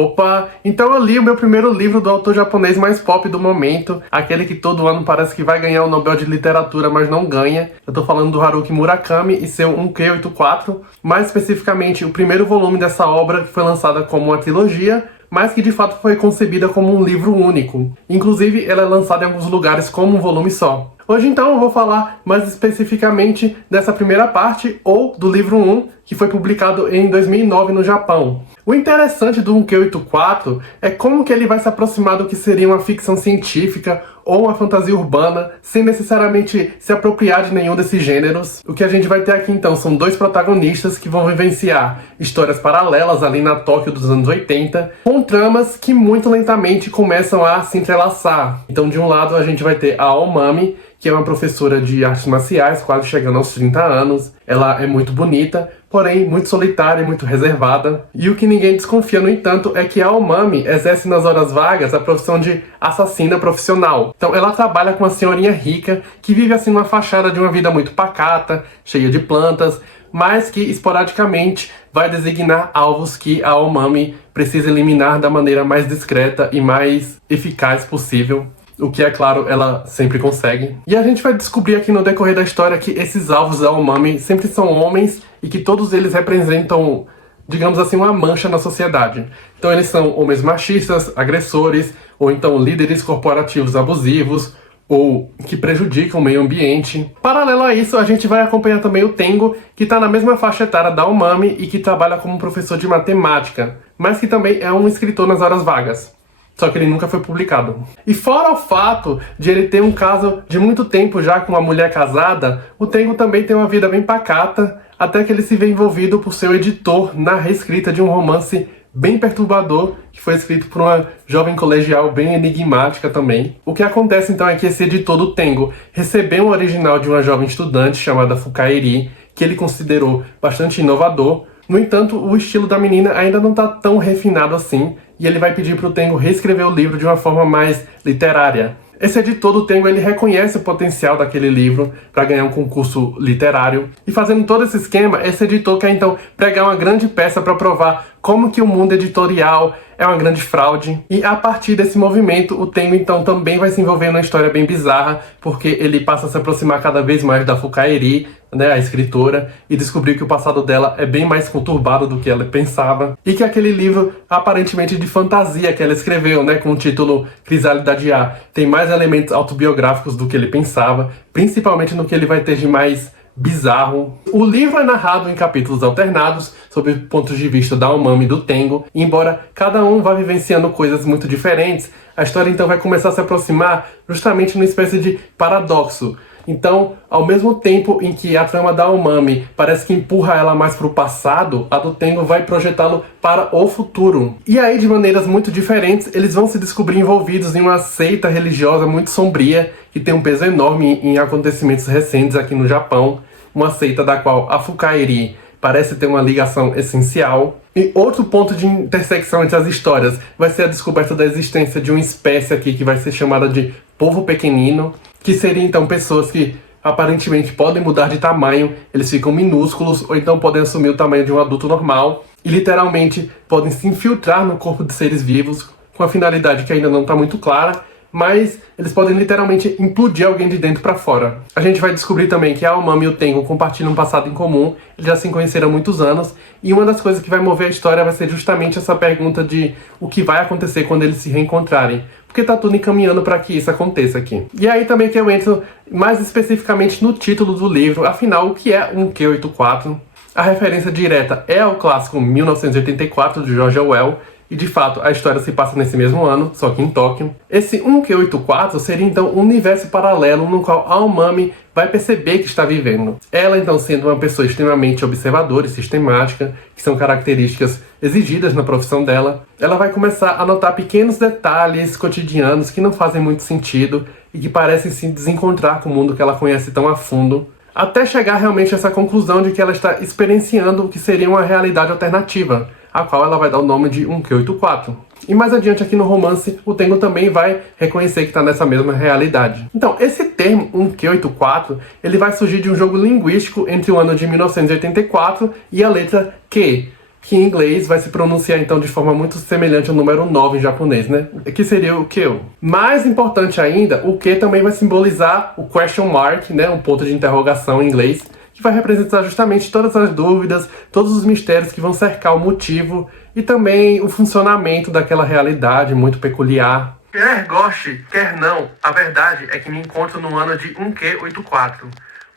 Opa, então eu li o meu primeiro livro do autor japonês mais pop do momento, aquele que todo ano parece que vai ganhar o Nobel de Literatura, mas não ganha. Eu tô falando do Haruki Murakami e seu 1Q84, mais especificamente o primeiro volume dessa obra, que foi lançada como uma trilogia, mas que de fato foi concebida como um livro único. Inclusive, ela é lançada em alguns lugares como um volume só. Hoje então eu vou falar mais especificamente dessa primeira parte, ou do livro 1, que foi publicado em 2009 no Japão. O interessante do 1Q84 é como que ele vai se aproximar do que seria uma ficção científica ou uma fantasia urbana, sem necessariamente se apropriar de nenhum desses gêneros. O que a gente vai ter aqui então são dois protagonistas que vão vivenciar histórias paralelas ali na Tóquio dos anos 80, com tramas que muito lentamente começam a se entrelaçar. Então de um lado a gente vai ter a Aomami, que é uma professora de artes marciais, quase chegando aos 30 anos. Ela é muito bonita, porém muito solitária e muito reservada. E o que ninguém desconfia, no entanto, é que a Aomami exerce nas horas vagas a profissão de assassina profissional. Então ela trabalha com uma senhorinha rica que vive assim numa fachada de uma vida muito pacata, cheia de plantas, mas que esporadicamente vai designar alvos que a Aomami precisa eliminar da maneira mais discreta e mais eficaz possível. O que, é claro, ela sempre consegue. E a gente vai descobrir aqui no decorrer da história que esses alvos da Aomami sempre são homens e que todos eles representam, digamos assim, uma mancha na sociedade. Então eles são homens machistas, agressores, ou então líderes corporativos abusivos, ou que prejudicam o meio ambiente. Paralelo a isso, a gente vai acompanhar também o Tengo, que está na mesma faixa etária da Aomami e que trabalha como professor de matemática, mas que também é um escritor nas horas vagas. Só que ele nunca foi publicado. E fora o fato de ele ter um caso de muito tempo já com uma mulher casada, o Tengo também tem uma vida bem pacata, até que ele se vê envolvido por seu editor na reescrita de um romance bem perturbador, que foi escrito por uma jovem colegial bem enigmática também. O que acontece então é que esse editor do Tengo recebeu um original de uma jovem estudante chamada Fukaeri, que ele considerou bastante inovador. No entanto, o estilo da menina ainda não está tão refinado assim, e ele vai pedir para o Tengo reescrever o livro de uma forma mais literária. Esse editor do Tengo, ele reconhece o potencial daquele livro para ganhar um concurso literário. E fazendo todo esse esquema, esse editor quer então pregar uma grande peça para provar como que o mundo editorial é uma grande fraude. E a partir desse movimento, o Tengo então também vai se envolver numa história bem bizarra, porque ele passa a se aproximar cada vez mais da Fukaeri, né, a escritora, e descobrir que o passado dela é bem mais conturbado do que ela pensava. E que aquele livro, aparentemente de fantasia que ela escreveu, né, com o título Crisálida de A, tem mais elementos autobiográficos do que ele pensava, principalmente no que ele vai ter de mais bizarro. O livro é narrado em capítulos alternados, sob pontos de vista da Aomami e do Tengo, e embora cada um vá vivenciando coisas muito diferentes, a história então vai começar a se aproximar justamente numa espécie de paradoxo. Então, ao mesmo tempo em que a trama da Aomami parece que empurra ela mais para o passado, a do Tengo vai projetá-lo para o futuro. E aí, de maneiras muito diferentes, eles vão se descobrir envolvidos em uma seita religiosa muito sombria, que tem um peso enorme em acontecimentos recentes aqui no Japão. Uma seita da qual a Fukaeri parece ter uma ligação essencial. E outro ponto de intersecção entre as histórias vai ser a descoberta da existência de uma espécie aqui que vai ser chamada de povo pequenino, que seria então pessoas que aparentemente podem mudar de tamanho, eles ficam minúsculos ou então podem assumir o tamanho de um adulto normal e literalmente podem se infiltrar no corpo de seres vivos com a finalidade que ainda não está muito clara, mas eles podem literalmente implodir alguém de dentro para fora. A gente vai descobrir também que a Aomami e o Tengo compartilham um passado em comum, eles já se conheceram há muitos anos, e uma das coisas que vai mover a história vai ser justamente essa pergunta de o que vai acontecer quando eles se reencontrarem. Porque tá tudo encaminhando para que isso aconteça aqui. E aí também que eu entro mais especificamente no título do livro, afinal, o que é 1Q84? A referência direta é ao clássico 1984 de George Orwell, e de fato a história se passa nesse mesmo ano, só que em Tóquio. Esse 1Q84 seria então um universo paralelo no qual a Aomami vai perceber que está vivendo. Ela então sendo uma pessoa extremamente observadora e sistemática, que são características exigidas na profissão dela, ela vai começar a notar pequenos detalhes cotidianos que não fazem muito sentido e que parecem se desencontrar com o mundo que ela conhece tão a fundo, até chegar realmente a essa conclusão de que ela está experienciando o que seria uma realidade alternativa, a qual ela vai dar o nome de 1Q84. E mais adiante aqui no romance, o Tengo também vai reconhecer que está nessa mesma realidade. Então, esse termo 1Q84, ele vai surgir de um jogo linguístico entre o ano de 1984 e a letra Q, que em inglês vai se pronunciar então de forma muito semelhante ao número 9 em japonês, né? Que seria o Kyo. Mais importante ainda, o que também vai simbolizar o question mark, né? Um ponto de interrogação em inglês, que vai representar justamente todas as dúvidas, todos os mistérios que vão cercar o motivo e também o funcionamento daquela realidade muito peculiar. Quer goste, quer não, a verdade é que me encontro no ano de 1Q84.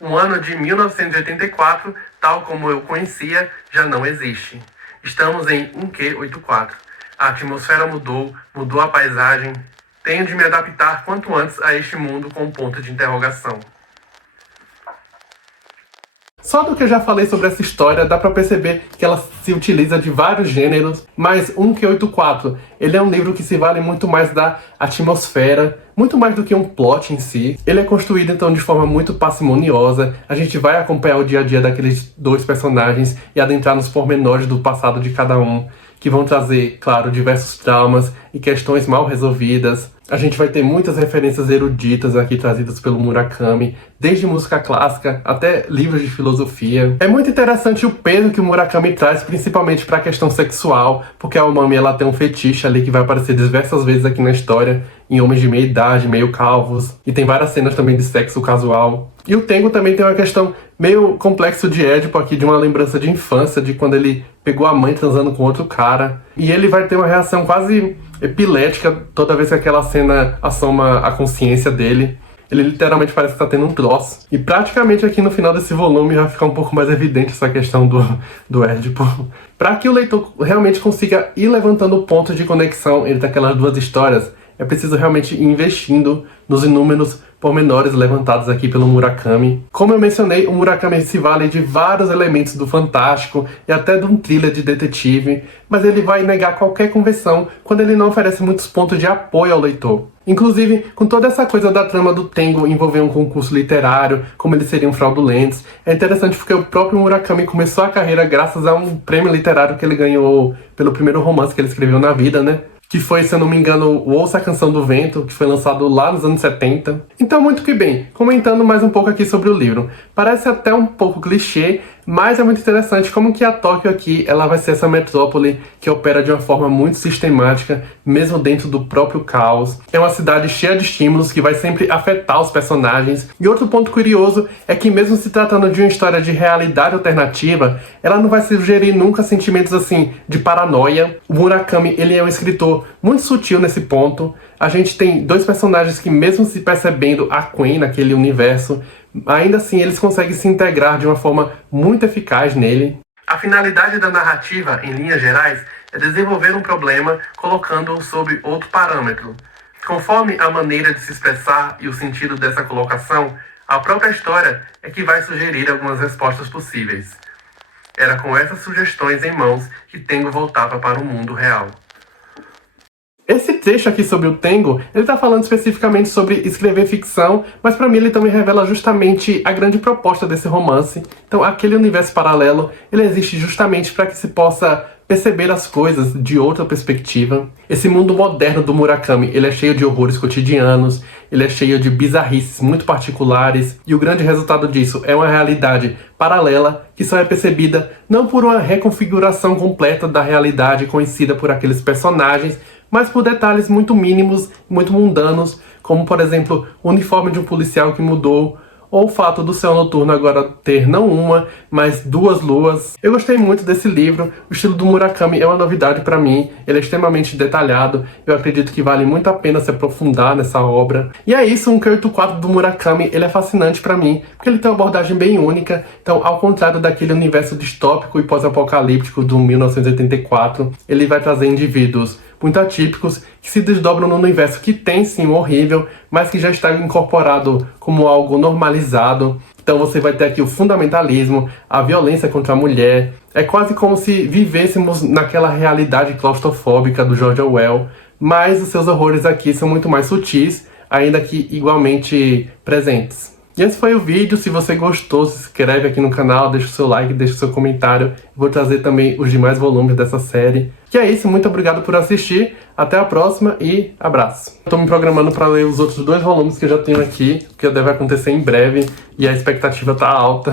O ano de 1984, tal como eu conhecia, já não existe. Estamos em 1Q84. A atmosfera mudou, mudou a paisagem. Tenho de me adaptar quanto antes a este mundo com um ponto de interrogação. Só do que eu já falei sobre essa história, dá pra perceber que ela se utiliza de vários gêneros, mas 1Q84, ele é um livro que se vale muito mais da atmosfera, muito mais do que um plot em si. Ele é construído então de forma muito parcimoniosa, a gente vai acompanhar o dia a dia daqueles dois personagens e adentrar nos pormenores do passado de cada um, que vão trazer, claro, diversos traumas e questões mal resolvidas. A gente vai ter muitas referências eruditas aqui trazidas pelo Murakami, desde música clássica até livros de filosofia. É muito interessante o peso que o Murakami traz, principalmente para a questão sexual, porque a Umami ela tem um fetiche ali que vai aparecer diversas vezes aqui na história, em homens de meia idade, meio calvos, e tem várias cenas também de sexo casual. E o Tengo também tem uma questão meio complexo de Édipo aqui, de uma lembrança de infância, de quando ele pegou a mãe transando com outro cara. E ele vai ter uma reação quase epilética toda vez que aquela cena assoma a consciência dele. Ele literalmente parece que tá tendo um troço. E praticamente aqui no final desse volume vai ficar um pouco mais evidente essa questão do Édipo. Para que o leitor realmente consiga ir levantando pontos de conexão entre aquelas duas histórias, é preciso realmente ir investindo nos inúmeros pormenores levantados aqui pelo Murakami. Como eu mencionei, o Murakami se vale de vários elementos do fantástico e até de um thriller de detetive, mas ele vai negar qualquer convenção quando ele não oferece muitos pontos de apoio ao leitor. Inclusive, com toda essa coisa da trama do Tengo envolver um concurso literário, como eles seriam fraudulentos, é interessante porque o próprio Murakami começou a carreira graças a um prêmio literário que ele ganhou pelo primeiro romance que ele escreveu na vida, né? Que foi, se eu não me engano, o Ouça a Canção do Vento, que foi lançado lá nos anos 70. Então, muito que bem, comentando mais um pouco aqui sobre o livro. Parece até um pouco clichê, mas é muito interessante como que a Tóquio aqui, ela vai ser essa metrópole que opera de uma forma muito sistemática, mesmo dentro do próprio caos. É uma cidade cheia de estímulos que vai sempre afetar os personagens. E outro ponto curioso é que mesmo se tratando de uma história de realidade alternativa, ela não vai sugerir nunca sentimentos assim de paranoia. O Murakami, ele é um escritor muito sutil nesse ponto. A gente tem dois personagens que, mesmo se percebendo aquém naquele universo, ainda assim eles conseguem se integrar de uma forma muito eficaz nele. A finalidade da narrativa, em linhas gerais, é desenvolver um problema colocando-o sob outro parâmetro. Conforme a maneira de se expressar e o sentido dessa colocação, a própria história é que vai sugerir algumas respostas possíveis. Era com essas sugestões em mãos que Tengo voltava para o mundo real. Esse trecho aqui sobre o Tengo, ele tá falando especificamente sobre escrever ficção, mas pra mim ele também revela justamente a grande proposta desse romance. Então aquele universo paralelo, ele existe justamente para que se possa perceber as coisas de outra perspectiva. Esse mundo moderno do Murakami, ele é cheio de horrores cotidianos, ele é cheio de bizarrices muito particulares, e o grande resultado disso é uma realidade paralela que só é percebida não por uma reconfiguração completa da realidade conhecida por aqueles personagens, mas por detalhes muito mínimos, muito mundanos, como, por exemplo, o uniforme de um policial que mudou, ou o fato do céu noturno agora ter não uma, mas duas luas. Eu gostei muito desse livro, o estilo do Murakami é uma novidade para mim, ele é extremamente detalhado, eu acredito que vale muito a pena se aprofundar nessa obra. E é isso, 1Q84 do Murakami, ele é fascinante para mim, porque ele tem uma abordagem bem única, então ao contrário daquele universo distópico e pós-apocalíptico do 1984, ele vai trazer indivíduos muito atípicos, que se desdobram num universo que tem sim um horrível, mas que já está incorporado como algo normalizado. Então você vai ter aqui o fundamentalismo, a violência contra a mulher. É quase como se vivêssemos naquela realidade claustrofóbica do George Orwell, mas os seus horrores aqui são muito mais sutis, ainda que igualmente presentes. E esse foi o vídeo. Se você gostou, se inscreve aqui no canal, deixa o seu like, deixa o seu comentário. Vou trazer também os demais volumes dessa série. E é isso, muito obrigado por assistir, até a próxima e abraço. Estou me programando para ler os outros 2 volumes que eu já tenho aqui, que deve acontecer em breve, e a expectativa tá alta.